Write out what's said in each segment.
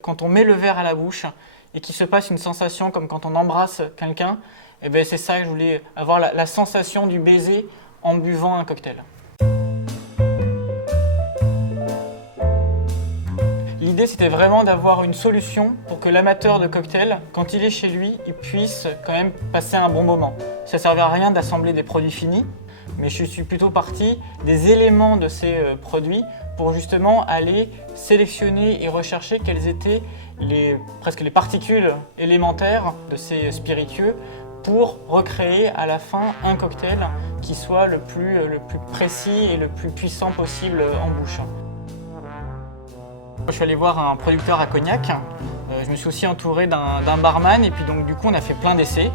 Quand on met le verre à la bouche et qu'il se passe une sensation comme quand on embrasse quelqu'un, eh ben c'est ça que je voulais avoir la sensation du baiser en buvant un cocktail. L'idée c'était vraiment d'avoir une solution pour que l'amateur de cocktail, quand il est chez lui, il puisse quand même passer un bon moment. Ça ne servait à rien d'assembler des produits finis, mais je suis plutôt parti des éléments de ces produits pour justement aller sélectionner et rechercher quelles étaient presque les particules élémentaires de ces spiritueux pour recréer à la fin un cocktail qui soit le plus précis et le plus puissant possible en bouche. Je suis allé voir un producteur à Cognac, je me suis aussi entouré d'un barman et puis donc du coup on a fait plein d'essais.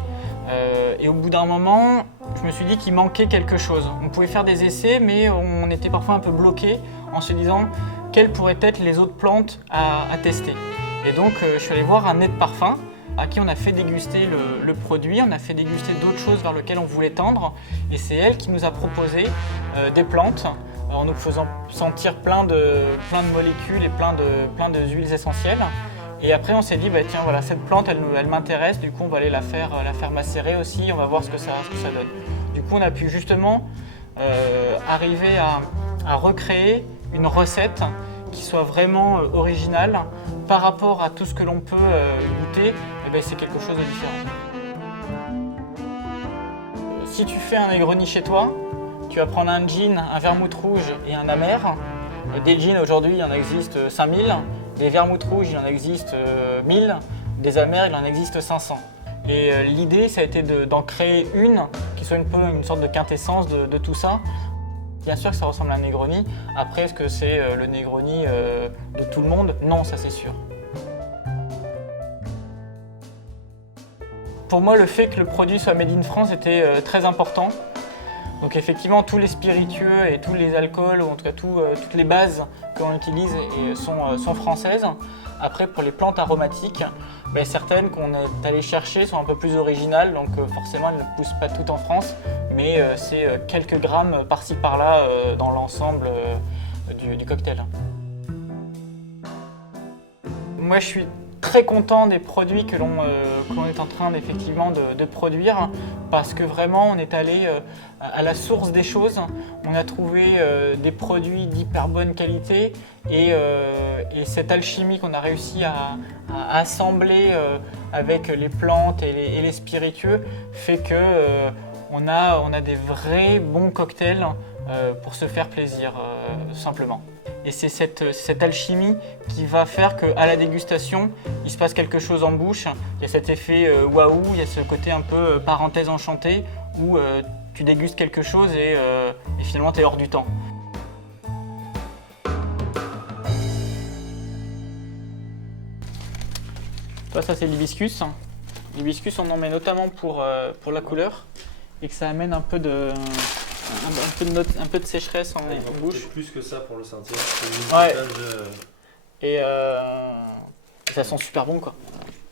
Et au bout d'un moment, je me suis dit qu'il manquait quelque chose. On pouvait faire des essais, mais on était parfois un peu bloqué en se disant quelles pourraient être les autres plantes à tester. Et donc, je suis allé voir un nez de parfum à qui on a fait déguster le produit, on a fait déguster d'autres choses vers lesquelles on voulait tendre. Et c'est elle qui nous a proposé des plantes en nous faisant sentir plein de molécules et plein de huiles essentielles. Et après, on s'est dit, bah, tiens, voilà, cette plante, elle m'intéresse, du coup, on va aller la faire macérer aussi, on va voir ce que ça donne. Du coup, on a pu justement arriver à recréer une recette qui soit vraiment originale par rapport à tout ce que l'on peut goûter, eh ben, c'est quelque chose de différent. Si tu fais un Negroni chez toi, tu vas prendre un gin, un vermouth rouge et un amer. Des gins, aujourd'hui, il en existe 5000. Des vermouths rouges, il en existe 1000, des amers, il en existe 500. Et l'idée, ça a été d'en créer une qui soit une sorte de quintessence de tout ça. Bien sûr que ça ressemble à un Negroni. Après, est-ce que c'est le Negroni de tout le monde? Non, ça c'est sûr. Pour moi, le fait que le produit soit made in France était très important. Donc effectivement, tous les spiritueux et tous les alcools, ou en tout cas toutes les bases qu'on utilise sont françaises. Après, pour les plantes aromatiques, ben, certaines qu'on est allé chercher sont un peu plus originales, donc forcément elles ne poussent pas toutes en France, mais c'est quelques grammes par-ci par-là dans l'ensemble du cocktail. Moi, je suis très content des produits que l'on est en train effectivement de produire parce que vraiment on est allé à la source des choses. On a trouvé des produits d'hyper bonne qualité et cette alchimie qu'on a réussi à assembler avec les plantes et les spiritueux fait que on a des vrais bons cocktails pour se faire plaisir simplement. Et c'est cette alchimie qui va faire qu'à la dégustation, il se passe quelque chose en bouche. Il y a cet effet waouh, il y a ce côté un peu parenthèse enchantée où tu dégustes quelque chose et finalement tu es hors du temps. Ça c'est l'hibiscus. L'hibiscus, on en met notamment pour la couleur et que ça amène un peu de sécheresse en bouche. Plus que ça pour le sentir. Ouais. Et ça sent super bon quoi.